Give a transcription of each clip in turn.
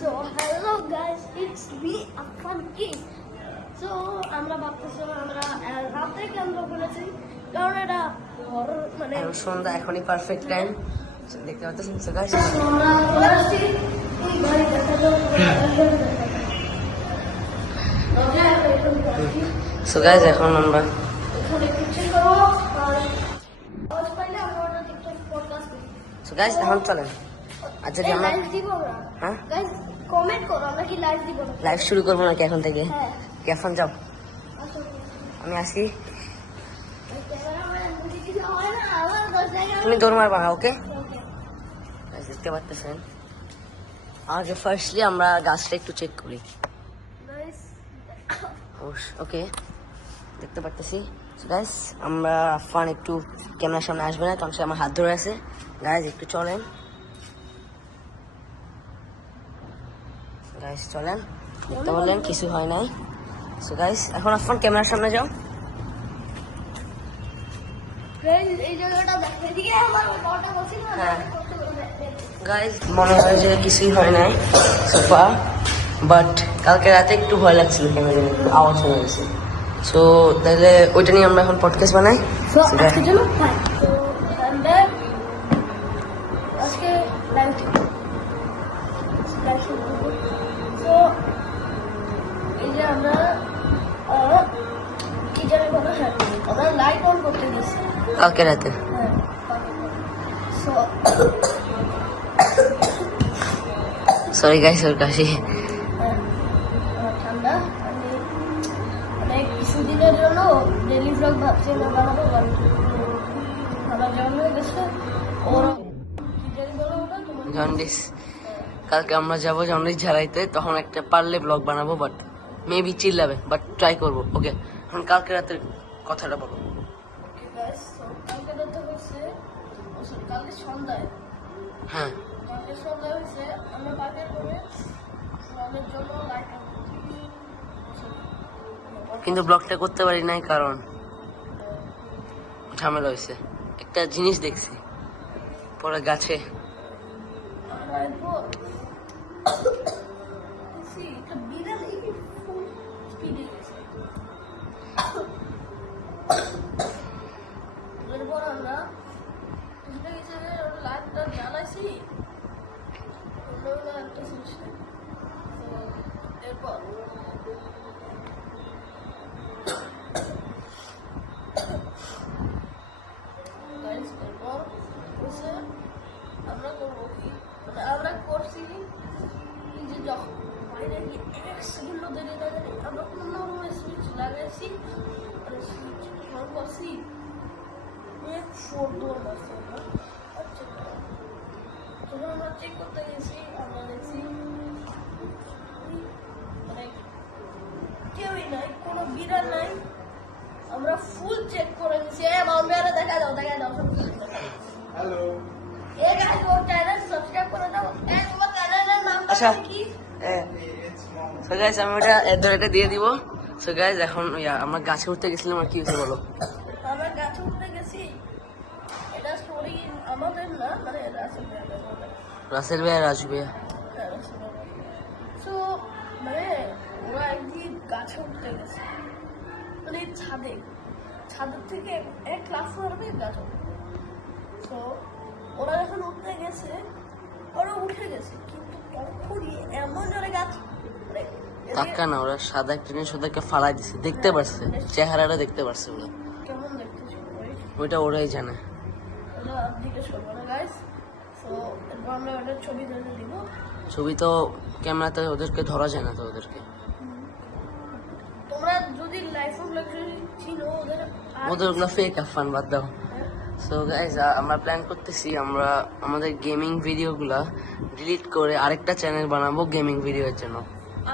So hello guys, it's me Afan King. So আমরা ভাবতেছি আমরা রাতে কেন্দ্র করেছি কারণ এটা মানে সন্ধ্যা এখনই পারফেক্ট টাইম দেখতে পাচ্ছেন। সো গাইস আমরা চলে আসছি এই গাড়ি দেখার জন্য। সো গাইস এখন আমরা এখানে কিছু করবো আর আওয়াজ পাইলে আমরা ওটা টিকটক পডকাস্ট করি। সো গাইস এখন চলেন। আর যদি আমরা লাইভ দিব আমরা, হ্যাঁ গাইস কমেন্ট করো আমরা কি লাইভ দিব না। লাইভ শুরু করবো নাকি এখন থেকে? হ্যাঁ কি এখন যাও, আসো আমি আসি, ক্যামেরাম্যান যদি কিছু হয় না আবার 10 জায়গা তুমি দৌড় মারবা। ওকে দেখতে পাচ্ছেন। আগে ফার্স্টলি আমরা গাছটা একটু চেক করি। গাইস ওকে দেখতে পারতেছি। গাইস আমরা আফান একটু ক্যামেরার সামনে আসবে না, তখন সে আমার হাত ধরে আছে। গাইস একটু চলেন, গাইস চলেন। দেখতে বললেন কিছু হয় নাই। সো গাইস এখন আফান ক্যামেরার সামনে যাও। গাইস এই জায়গাটা দেখো, এদিকে আমার বলটা বসি না। হ্যাঁ গাইস মনে হয় যে কিছুই হয় নাই সোফা, বাট কালকে রাতে একটু ভয় লাগছিল, ক্যামেরা একটু আওয়াজ হয়ে গেছে। সো তাহলে ওইটা নিয়ে আমরা এখন পডকাস্ট বানাই। সো আজকের জন্য বাই। তো আমরা আজকে লাইভ শুরু করব। তো এই যে আমরা কি জানি বলো, হ্যাঁ আমরা লাইট অন করতে গেছি। কালকে রাতে হ্যাঁ সো সরি গাইস ওর কাছে ঠান্ডা। আমি মানে কিছুদিনের জন্য ডেলি ব্লগ ভাবছি না বানাবো, কারণ আমার জন্ম হয়ে গেছে ওর কি জানি বলো ওটা তোমার। জন্ডিস। কালকে আমরা যাবো জন্ডিস ঝাড়াইতে, তখন একটা পারলে ব্লগ বানাবো, বাট মেবি চিল্লাবে, বাট ট্রাই করবো। ওকে এখন কালকে রাতের কথাটা বলো। ওকে গাইস, সো কালকে রাতে হয়েছে, সরি কালকে সন্ধ্যায়, হ্যাঁ কালকে সন্ধ্যায় হয়েছে আমরা পার্কের করে স্নানের জন্য লাইট অন কিন্তু ব্লগটা করতে পারি নাই, কারণ ঝামেলা হয়েছে। একটা জিনিস দেখছি পরে গাছে, এরপর দেখছি একটা বিড়াল এই ফুল স্পিডে গেছে। এরপর আমরা কিছুটা গেছে লাইটটা জ্বালাইছি, একটা সমস্যা। তো এরপর এরপর হচ্ছে আমরা করবো কি, মানে আমরা করছি যে যখন বাইরে গিয়ে 1 সেকেন্ডও দেরি না জানি আমরা কোনো রুমে সুইচ লাগাইছি, মানে সুইচ অন করছি, দৌড় মারছি আমরা। আচ্ছা যখন আমরা চেক করতে গেছি আমরা দেখছি মানে কেউই নাই, কোনো বিড়াল নাই। আমরা ফুল চেক করে দিছি। বাউন্ডারে দেখা দাও সব কিছু হ্যালো এ গাইস ওর চ্যানেল সাবস্ক্রাইব করে দাও। তোমার চ্যানেলের নাম আচ্ছা কি? সো গাইস আমি ওটা ধরে এটা দিয়ে দিব। সো গাইস এখন আমরা গাছে উঠতে গেছিলাম, আর কি হয়েছে বলো। আমরা গাছে উঠতে গেছি, এটা স্টোরি আমাদের না, মানে রাসেল ভাইয়ের। রাসেল ভাই আর রাজু ভাই। সো মানে ওরা একদিন গাছে উঠতে গেছে, মানে ছাদের থেকে 1 লাখ মারবে গাছ উঠবে। তো ওরা যখন উঠতে গেছে ওরা উঠে গেছে, কিন্তু তখনই এমন জোরে গাছ মানে টাক্কা না, ওরা সাদা একটা জিনিস ওদেরকে ফালাই দিছে, দেখতে পারছে, চেহারাটা দেখতে পারছে ওরা। কেমন দেখতে শুরু করে ওইটা ওরাই জানে। ওরা দিকে করবো না গাইস। তো এরপর আমরা ওটার ছবি ধরে দিব। ছবি তো ক্যামেরাতে ওদেরকে ধরা যায় না, তো ওদেরকে তোমরা যদি লাইফ অফ লাক্সারি চিনো ওদের ওগুলো ফেক আফান, বাদ দাও। সো গাইজ আমরা প্ল্যান করতেছি আমরা আমাদের গেমিং ভিডিওগুলা ডিলিট করে আরেকটা চ্যানেল বানাবো গেমিং ভিডিওর জন্য।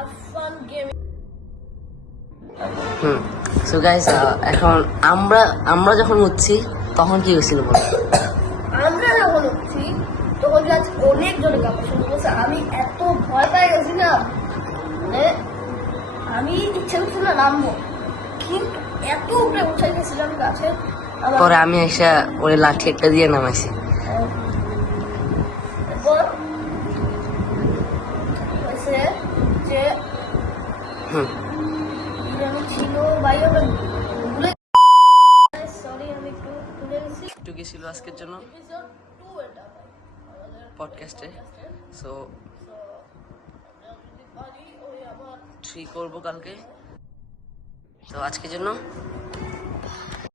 আফান গেমিং। সো গাইজ এখন আমরা যখন উঠছি তখন কি হয়েছিল বলো। আমরা যখন উঠছি তখন গাছ অনেক জোরে কাঁপা শুরু করেছে। আমি এত ভয় পেয়ে গেছি না, মানে আমি ইচ্ছে করছি না নামবো, কিন্তু এত উপরে উঠে গেছিলাম গাছে। পরে আমি এসে ওরে লাঠি একটা দিয়ে নামাইছি। এরপর হুম যেন ছিল বায়োলজি ভুলে সরি আমি একটু ভুলে গেছি একটু গেছিল আজকের জন্য এপিসোড 2 এটা ভাই আমাদের পডকাস্টে সো সো আমরা যদি পারি ওই আবার 3 করবো কালকে তো আজকের জন্য